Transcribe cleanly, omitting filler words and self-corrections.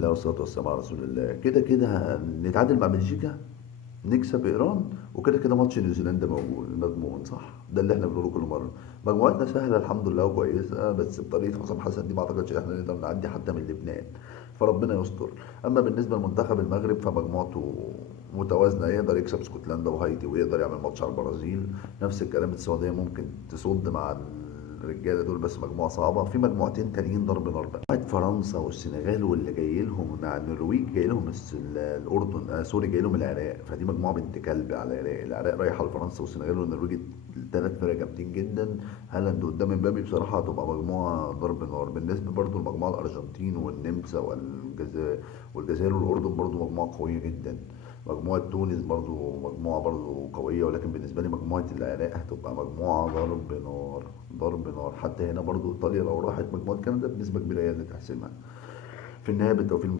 الله والصلاة والسلام على رسول الله. كده كده نتعادل مع بلجيكا، نكسب ايران، وكده كده ماتش نيوزيلندا موجود مضمون، صح؟ ده اللي احنا بنقوله كل مره. مجموعتنا سهله الحمد لله وكويسه، بس بطريقه حسام حسن دي ما اعتقدش ان احنا نقدر نعدي حتى من لبنان، فربنا يستر. اما بالنسبه لمنتخب المغرب فمجموعته متوازنه، يقدر يكسب اسكتلندا وهايتي، ويقدر يعمل ماتش على البرازيل. نفس الكلام السعوديه ممكن تصد مع الرجاله دول، بس مجموعه صعبه. في مجموعتين تانيين ضرب نار بقى، مجموعه فرنسا والسنغال، واللي جاي لهم مع النرويج جاي لهم الاردن، سوري، جاي لهم العراق. فدي مجموعه بنت كلب على العراق. العراق رايحه لفرنسا والسنغال والنرويج، الثلاث فرق جامدين جدا. هالاند قدام امبابي، بصراحه هتبقى مجموعه ضرب نار. بالنسبه برضو لمجموعه الارجنتين والنمسا والجزائر والاردن، برضو مجموعه قويه جدا. مجموعة تونس برضو قوية، ولكن بالنسبة لي مجموعة العراق هتبقى مجموعة ضرب نار، ضرب نار. حتى هنا برضو إيطاليا لو راحت مجموعة كندا بنسبة كبيرة هي اللي تحسمها. في النهاية بالتوفيق.